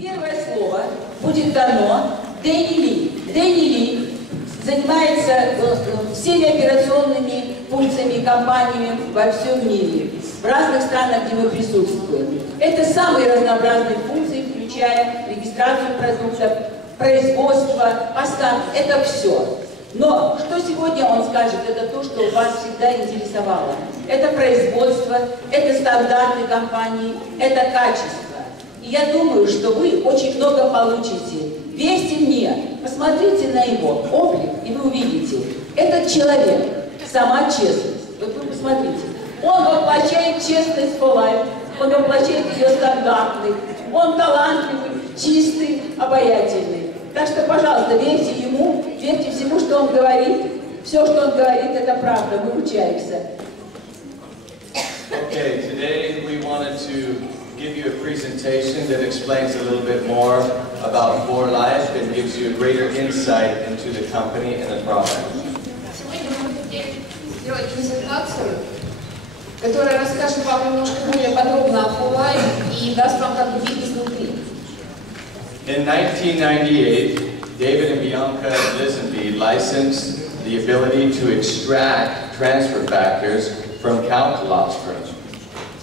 Первое слово будет дано Дэнни Ли. Дэнни Ли занимается всеми операционными функциями компаниями во всем мире, в разных странах, где мы присутствуем. Это самые разнообразные функции, включая регистрацию продуктов, производство, поставки, это все. Но что сегодня он скажет, это то, что вас всегда интересовало. Это производство, это стандарты компании, это качество. И я думаю, что вы очень много получите. Верьте мне, посмотрите на его облик, и вы увидите. Этот человек, сама честность. Вот вы посмотрите. Он воплощает честность for life, он воплощает ее стандартный, он талантливый, чистый, обаятельный. Так что, пожалуйста, верьте ему, верьте всему, что он говорит. Все, что он говорит, это правда. Мы учаемся. Okay, today we wanted to give you a presentation that explains a little bit more about For Life and gives you a greater insight into the company and the product. Сегодня мы хотели сделать презентацию, которая расскажет вам немножко более подробно о For Life и даст вам как бы вид изнутри. In 1998, David and Bianca Lisenby licensed the ability to extract transfer factors from cow colostrum.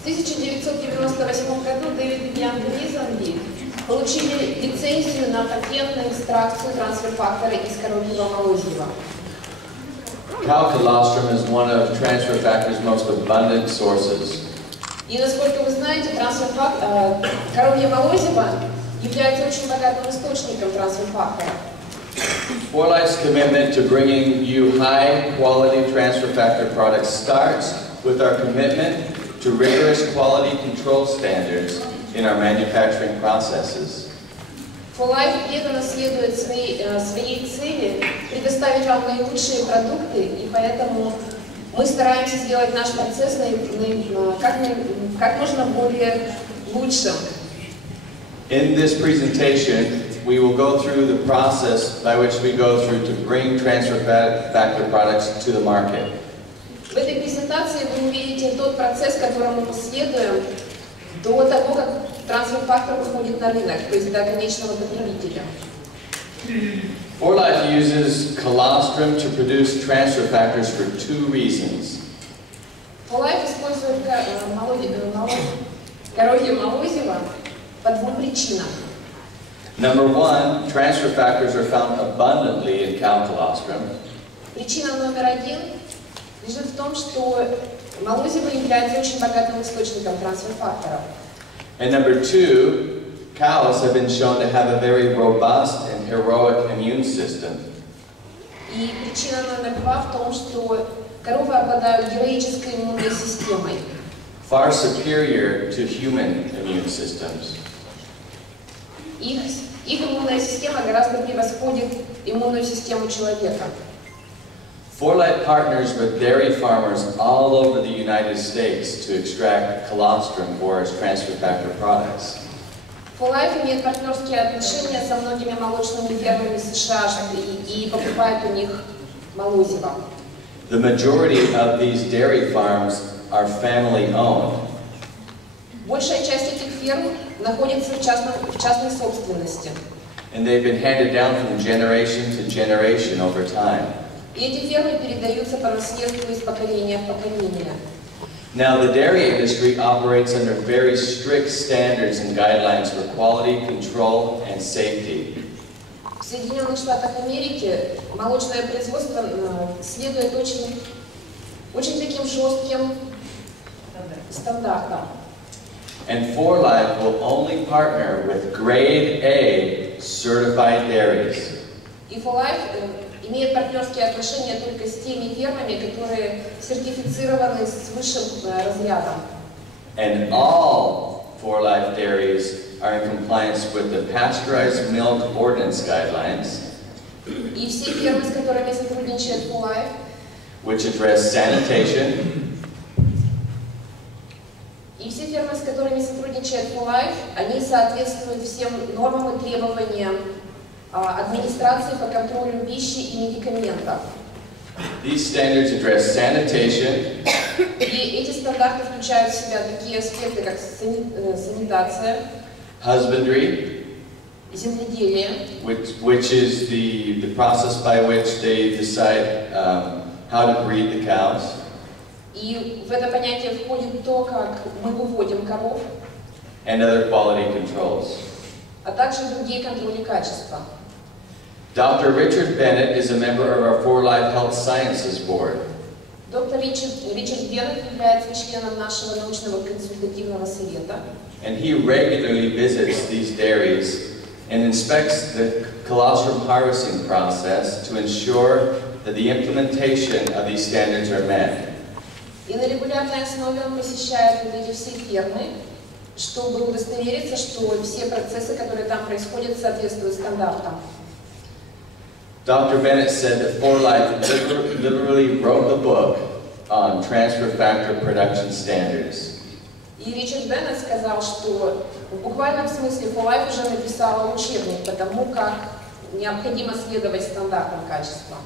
В 1998 году Дэвид и Бианка Лизенби получили лицензию на патентную экстракцию трансфер-фактора из коровьего молозива. Cow colostrum is one of transfer factor's most abundant sources. И насколько вы знаете, коровье молозиво является очень богатым источником трансфер-фактора. For Life's commitment to bringing you high-quality transfer factor products starts with our commitment to rigorous quality control standards in our manufacturing processes. For Life преданно следует своей цели предоставить вам наилучшие продукты, и поэтому мы стараемся сделать наш процесс как можно более лучшим. In this presentation, we will go through the process by which we go through to bring transfer factor products to the market. В этой презентации вы увидите тот процесс, которому мы следуем до того, как трансфер-фактор выходит на рынок, то есть до конечного потребителя. For Life uses colostrum to produce transfer factors for two reasons. For Life использует коровье молозиво по двум причинам. Number one, transfer factors are found abundantly in cow colostrum. Причина номер один лежит в том, что молозиво является очень богатым источником трансфер-факторов. And number two, cows have been shown to have a very robust and heroic immune system. И причина номер два в том, что коровы обладают героической иммунной системой. Far superior to human immune systems. Их иммунная система гораздо превосходит иммунную систему человека. For Life partners with dairy farmers all over the United States to extract colostrum for its transfer factor products. For Life имеет партнерские отношения со многими молочными фермами США и покупает у них молозиво. The majority of these dairy farms are family-owned. Большая часть этих ферм находится в частной собственности. And they've been handed down from generation to generation over time. И эти фермы передаются по наследству из поколения в поколение. Now, the dairy industry operates under very strict standards and guidelines for quality control and safety. В Соединенных Штатах Америки молочное производство следует очень таким жестким стандартам. And For Life will only partner with grade A certified dairies. И For Life имеет партнерские отношения только с теми фермами, которые сертифицированы с высшим разрядом. And all For Life dairies are in compliance with the Pasteurized Milk Ordinance Guidelines, И все фермы, с которыми сотрудничает For Life, which address sanitation, и все фермы, с которыми сотрудничает For Life, они соответствуют всем нормам и требованиям администрации по контролю пищи и медикаментов. these standards address sanitation, И эти стандарты включают в себя такие аспекты, как санитация, husbandry, земледелие, which is the process by which they decide how to breed the cows. И в это понятие входит то, как мы выводим коров, And other quality controls. а также другие контроли качества. Dr. Richard Bennett is a member of our 4Life Health Sciences Board. Доктор Ричард Беннет является членом нашего научного консультативного совета. And he regularly visits these dairies and inspects the colostrum harvesting process to ensure that the implementation of these standards are met. И на регулярной основе он посещает вот эти все фермы, чтобы удостовериться, что все процессы, которые там происходят, соответствуют стандартам. Dr. Bennett said that 4Life literally wrote the book on transfer factor production standards. И Ричард Беннет сказал, что в буквальном смысле 4Life уже написала учебник по тому, как необходимо следовать стандартам качества.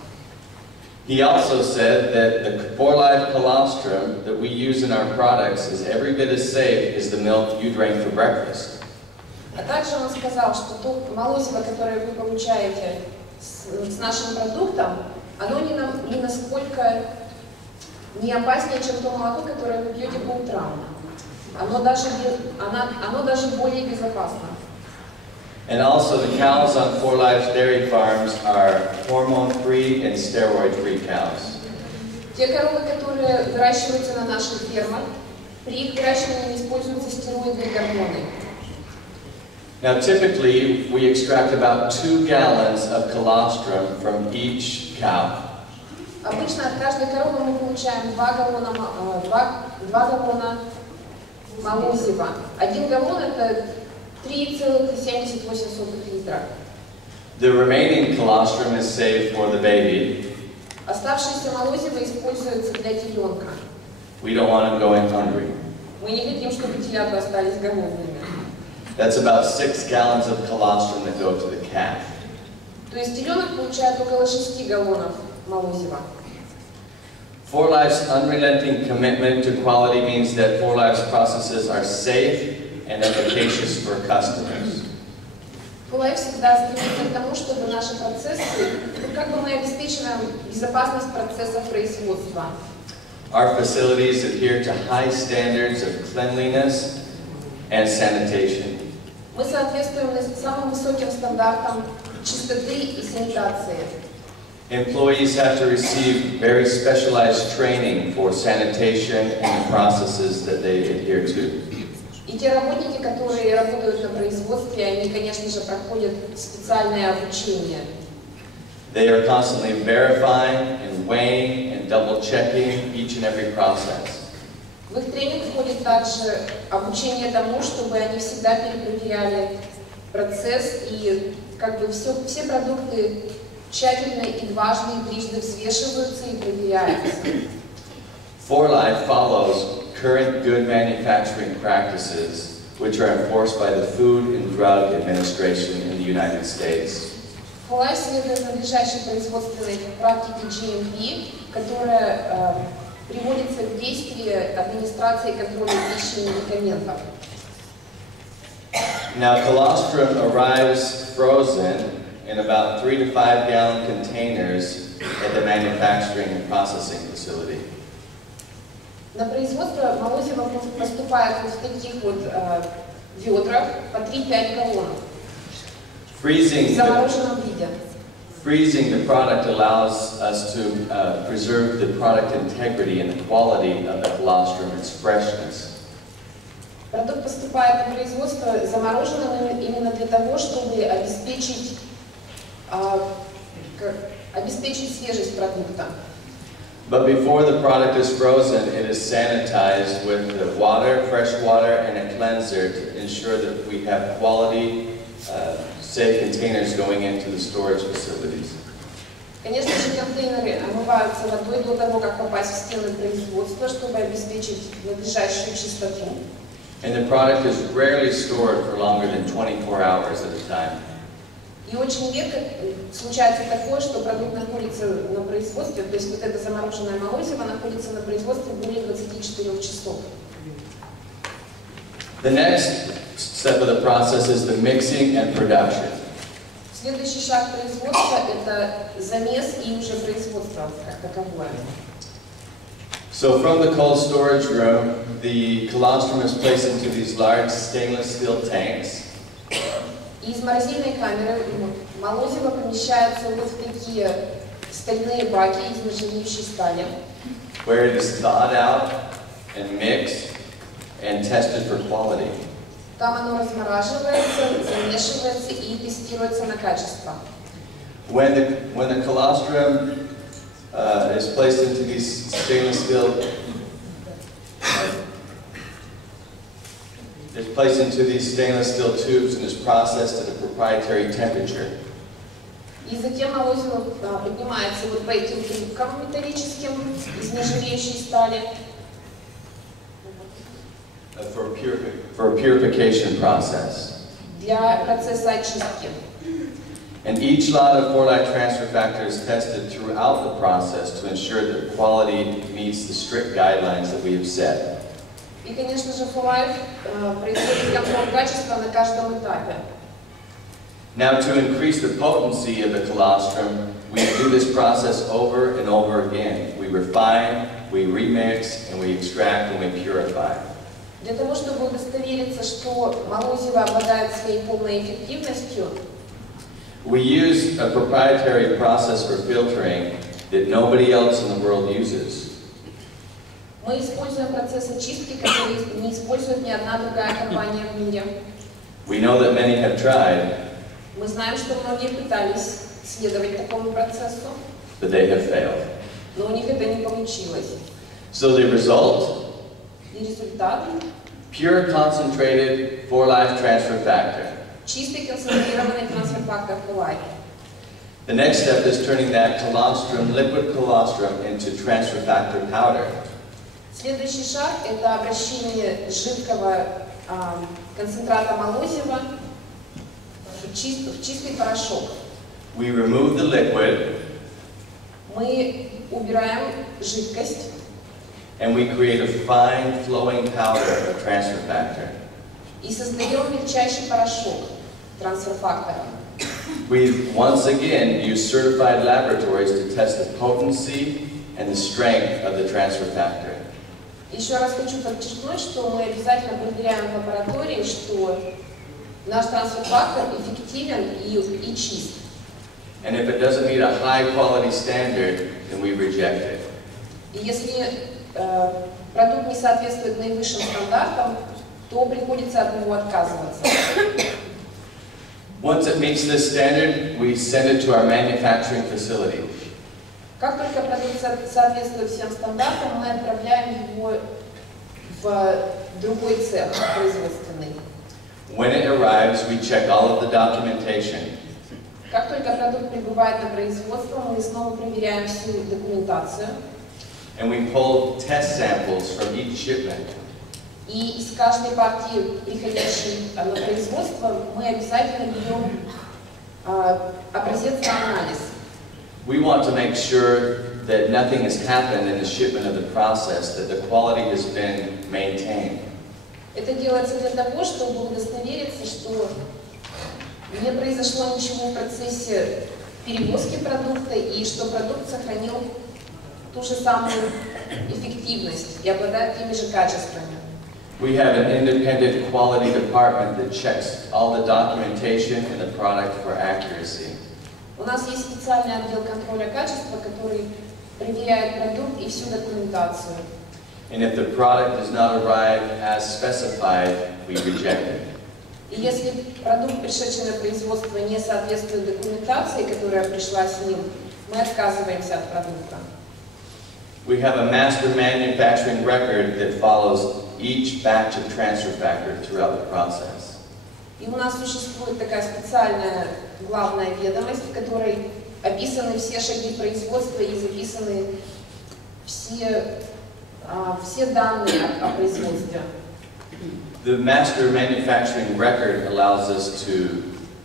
He also said that the 4Life colostrum that we use in our products is every bit as safe as the milk you drank for breakfast. А также он сказал, что то молозиво, которое вы получаете с нашим продуктом, оно ни насколько не опаснее, чем то молоко, которое вы пьете по утрам. Оно даже более безопасно. And also the cows on 4Life's dairy farms are hormone-free and steroid-free cows. Те коровы, которые выращиваются на наших фермах, при их выращивании не используются стероиды и гормоны. Now typically we extract about 2 gallons of colostrum from each cow. Обычно от каждой коровы мы получаем 2 галлона молозива. 1 галлон это 3,78 литра. The remaining colostrum is saved for the baby. Оставшееся молозиво используется для теленка. We don't want him going hungry. Мы не хотим, чтобы телята остались голодными. That's about 6 gallons of colostrum that go to the calf. То есть теленок получает около 6 галлонов молозива. 4Life's unrelenting commitment to quality means that 4Life's processes are safe and efficacious for customers. 4Life всегда стремится к тому, чтобы наши процессы, как бы мы обеспечиваем безопасность процессов производства. Our facilities adhere to high standards of cleanliness and sanitation. Мы соответствуем самым высоким стандартам чистоты и санитации. Employees have to receive very specialized training for sanitation and the processes that they adhere to. И те работники, которые работают на производстве, они, конечно же, проходят специальное обучение. They are constantly verifying and weighing and double-checking each and every process. В их тренинг входит также обучение тому, чтобы они всегда перепроверяли процесс и как бы все продукты тщательно и дважды и трижды взвешиваются и проверяются. 4Life follows current good manufacturing practices, which are enforced by the Food and Drug Administration in the United States. 4Life следует надлежащей производственной практике GMP, которая приводится в действие администрации контроля пищи и медикаментов. Now, colostrum arrives frozen in about 3 to 5 gallon containers at the manufacturing and processing facility. На производство молозиво поступает вот в таких вот ведрах по 3-5 галлонов в замороженном виде. Freezing the product allows us to preserve the product integrity and the quality of the colostrum, its freshness. Продукт поступает на производство замороженным именно для того, чтобы обеспечить свежесть продукта. But before the product is frozen, it is sanitized with the water, fresh water, and a cleanser to ensure that we have quality, safe containers going into the storage facilities. Конечно же, контейнеры омываются водой до того, как попасть в стены производства, чтобы обеспечить надлежащую чистоту. And the product is rarely stored for longer than 24 hours at a time. И очень редко случается такое, что продукт находится на производстве, то есть вот это замороженное молозиво находится на производстве более 24 часов. The next step of the process is the mixing and production. Следующий шаг производства – это замес и уже производство как таковое. So from the cold storage room, the colostrum is placed into these large stainless steel tanks. Из морозильной камеры молозиво помещается вот в такие стальные баки из нержавеющей стали, where it is thawed out and mixed and tested for quality. Там оно размораживается, замешивается и тестируется на качество. When the colostrum is placed into these stainless steel tubes and is processed at a proprietary temperature. И затем молозиво поднимается вот по этим трубкам металлическим из нержавеющей стали. For a purification process. Для процесса очистки. And each lot of 4-life transfer factor is tested throughout the process to ensure that quality meets the strict guidelines that we have set. И, конечно же, FOLIFE производит контроль качества на каждом этапе. Now, to increase the potency of the colostrum, we do this process over and over again. We refine, we remix, and we extract and we purify. Для того, чтобы удостовериться, что молозиво обладает своей полной эффективностью, we use a proprietary process for filtering that nobody else in the world uses. Мы используем процесс очистки, который не использует ни одна другая компания в мире. We know that many have tried, Мы знаем, что многие пытались следовать такому процессу, but they have failed. но у них это не получилось. So the result? И результат – Pure concentrated 4-life transfer factor. чистый концентрированный трансфер-фактор FOLIFE. The next step is turning that colostrum, liquid colostrum, into transfer factor powder. Следующий шаг – это обращение жидкого концентрата молозива в чистый порошок. We remove the liquid, Мы убираем жидкость, and we create a fine flowing powder of transfer factor. и создаем мельчайший порошок трансфер-фактора. We once again use certified laboratories to test the potency and the strength of the transfer factor. Еще раз хочу подчеркнуть, что мы обязательно проверяем в лаборатории, что наш трансфер-фактор эффективен и чист. And if it doesn't meet a high quality standard, then we reject it. И если продукт не соответствует наивысшим стандартам, то приходится от него отказываться. Once it meets this standard, we send it to our manufacturing facility. Как только продукт соответствует всем стандартам, мы отправляем его в другой цех производственный. When it arrives, we check all of the documentation. Как только продукт прибывает на производство, мы снова проверяем всю документацию. And we pull test samples from each shipment. И из каждой партии, приходящей на производство, мы обязательно берем образец на анализ. We want to make sure that nothing has happened in the shipment of the process, that the quality has been maintained. Это делается для того, чтобы удостовериться, что не произошло ничего в процессе перевозки продукта и что продукт сохранил ту же самую эффективность и обладает теми же качествами. We have an independent quality department that checks all the documentation in the product for accuracy. У нас есть специальный отдел контроля качества, который проверяет продукт и всю документацию. And if the product does not arrive as specified, we reject it. И если продукт, пришедший на производство, не соответствует документации, которая пришла с ним, мы отказываемся от продукта. We have a master manufacturing record that follows each batch of transfer factor throughout the process. И у нас существует такая специальная главная ведомость, в которой описаны все шаги производства и записаны все данные о производстве. The master manufacturing record allows us to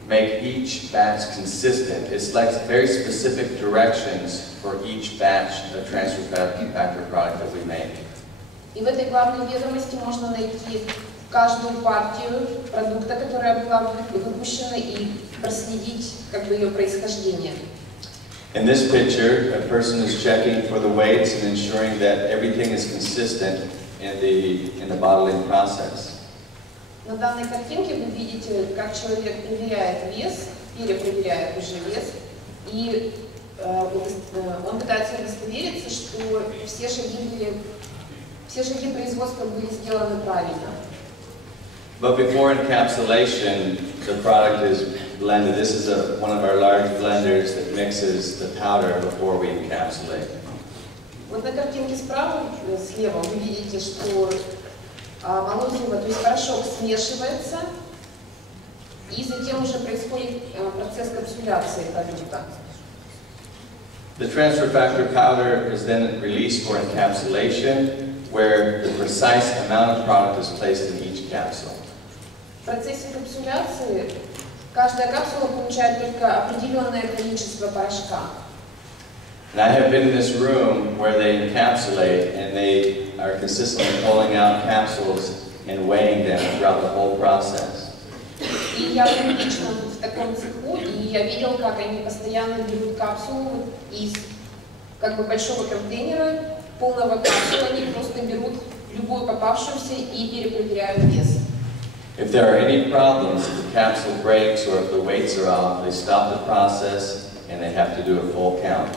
make each batch consistent. It selects very specific directions for each batch of transfer factor product that we make. И в этой главной ведомости можно найти каждую партию продукта, которая была выпущена, и проследить как бы ее происхождение. In this picture, a person is checking for the weights and ensuring that everything is consistent in the bottling process. На данной картинке вы видите, как человек проверяет вес, перепроверяет уже вес, и он пытается удостовериться, что все шаги производства были сделаны правильно. But before encapsulation, the product is blended. This is one of our large blenders that mixes the powder before we encapsulate. Вот на картинке справа, слева, вы видите, что молозиво, то есть порошок смешивается, и затем уже происходит процесс капсуляции продукта. The transfer factor powder is then released for encapsulation, where the precise amount of product is placed in each capsule. В процессе капсуляции каждая капсула получает только определенное количество порошка. And I have been in this room where they encapsulate and they are consistently pulling out capsules and weighing them throughout the whole process. И я был лично в таком цеху, и я видел, как они постоянно берут капсулу из как бы большого контейнера, полного капсула, они просто берут любую попавшуюся и перепроверяют вес. If there are any problems, if the capsule breaks or if the weights are off, they stop the process and they have to do a full count.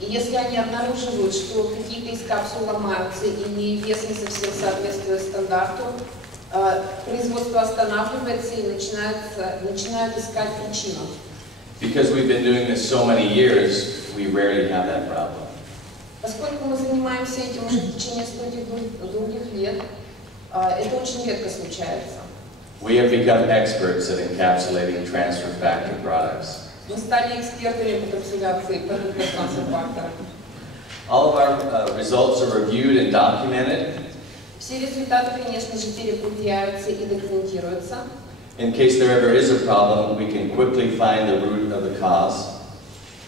И если они обнаруживают, что какие-то из капсул ломаются или вес не совсем соответствует стандарту, производство останавливается и начинают искать причину. Because we've been doing this so many years, we rarely have that problem. Поскольку мы занимаемся этим уже в течение стольких долгих лет, это очень редко случается. We have become experts at encapsulating transfer factor products. Мы стали экспертами по капсуляции продуктов трансфер. All of our results are reviewed and documented. Все результаты, конечно же, перепроверяются и документируются. In case there ever is a problem, we can quickly find the root of the cause.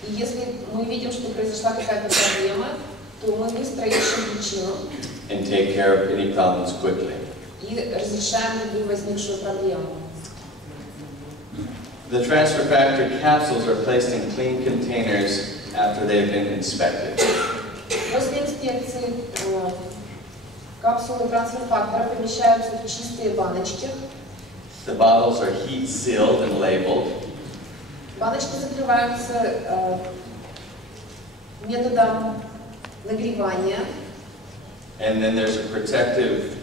И если мы видим, что произошла какая-то проблема, то мы быстро ищем причину. And take care of any problems quickly. И разрешаем любую возникшую проблему. The transfer factor capsules are placed in clean containers after they have been inspected. После инспекции капсулы трансфер-фактора помещаются в чистые баночки. The bottles are heat sealed and labeled. Баночки закрываются методом нагревания. And then there's a protective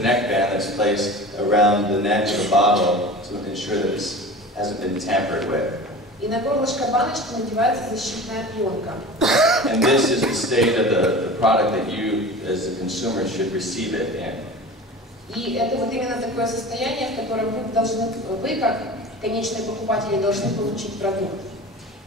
neckband that's placed around the neck of the bottle to ensure that it hasn't been tampered with. И на горлышко баночки надевается защитная пленка. And this is the state of the product that you, as a consumer, should receive it in. И это вот именно такое состояние, в котором вы как конечные покупатели должны получить продукт.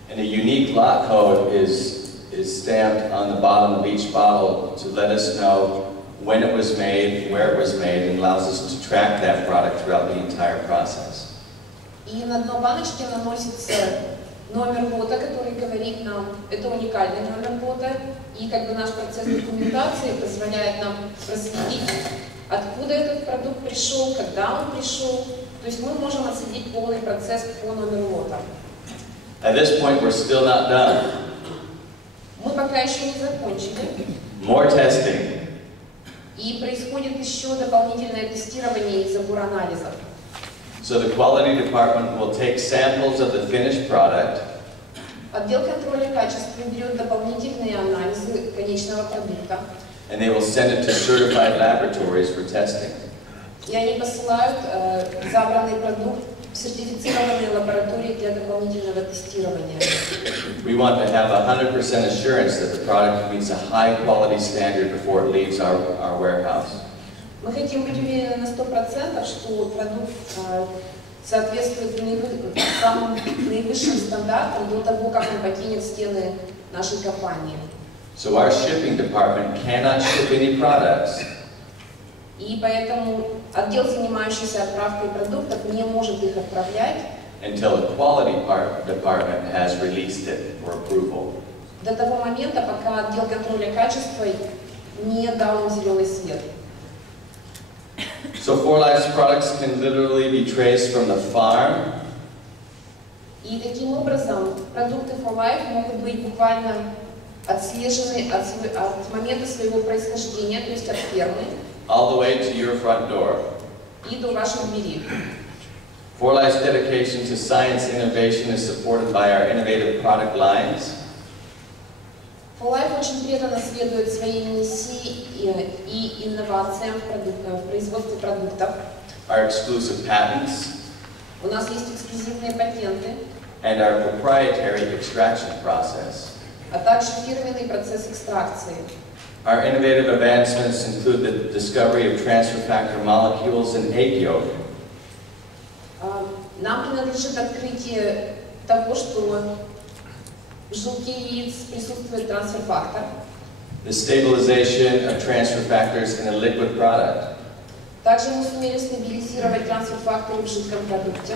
And a unique lot code is stamped on the bottom of each bottle to let us know when it was made, where it was made, and allows us to track that product throughout the entire process. И на дно баночки наносится номер лота, который говорит нам, это уникальный номер лота, и как бы наш процесс документации позволяет нам проследить, откуда этот продукт пришел, когда он пришел. То есть мы можем отследить полный процесс по номеру лота. At this point, we're still not done. Мы пока еще не закончили. More testing. И происходит еще дополнительное тестирование и забор анализов. So the quality department will take samples of the finished product. Отдел контроля качества берет дополнительные анализы конечного продукта. And they will send it to certified laboratories for testing. И они посылают забранный продукт в сертифицированные лаборатории для дополнительного тестирования. We want to have 100% assurance that the product meets a high quality standard before it leaves our warehouse. Мы хотим быть уверены на 100%, что продукт соответствует самым наивысшим стандартам до того, как он покинет стены нашей компании. So our shipping department cannot ship any products И поэтому отдел, занимающийся отправкой продуктов, не может их отправлять until the quality department has released it for approval. до того момента, пока отдел контроля качества не дал им зеленый свет. So 4Life's products can literally be traced from the farm И таким образом продукты For Life могут быть буквально отслежены от момента своего происхождения, то есть от фермы, all the way to your front door. и до ваших дверей. 4Life's dedication to science innovation is supported by our innovative product lines. For Life очень преданно следует своей миссии и инновациям в производстве продуктов. Our exclusive patents, У нас есть эксклюзивные патенты, and our proprietary extraction process. а также фирменный процесс экстракции. Our innovative advancements include the discovery of transfer factor molecules in egg yolk. Нам принадлежит открытие того, что в желтке яиц присутствует трансфер-фактор. The stabilization of transfer factors in a liquid product. Также мы сумели стабилизировать трансфер-факторы в жидком продукте.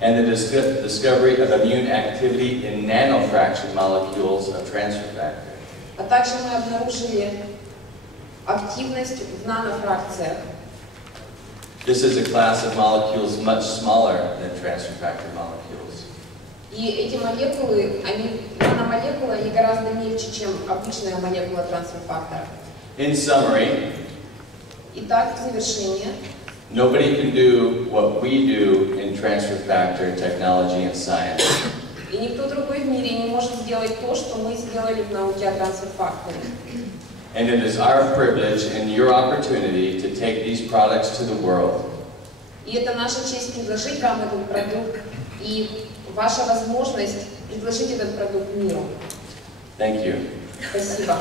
And the discovery of immune activity in nanofraction molecules of transfer factor. А также мы обнаружили активность в нанофракциях. This is a class of molecules much smaller than transfer factor molecules. И эти молекулы, наномолекулы, они гораздо мельче, чем обычная молекула трансфер-фактора. In summary, Итак, в завершение. nobody can do what we do in transfer factor technology and science. И никто другой в мире не может сделать то, что мы сделали в науке о трансфер-факторе. And it is our privilege and your opportunity to take these products to the world. И это наша честь предложить вам этот продукт и ваша возможность предложить этот продукт миру. Thank you. Спасибо.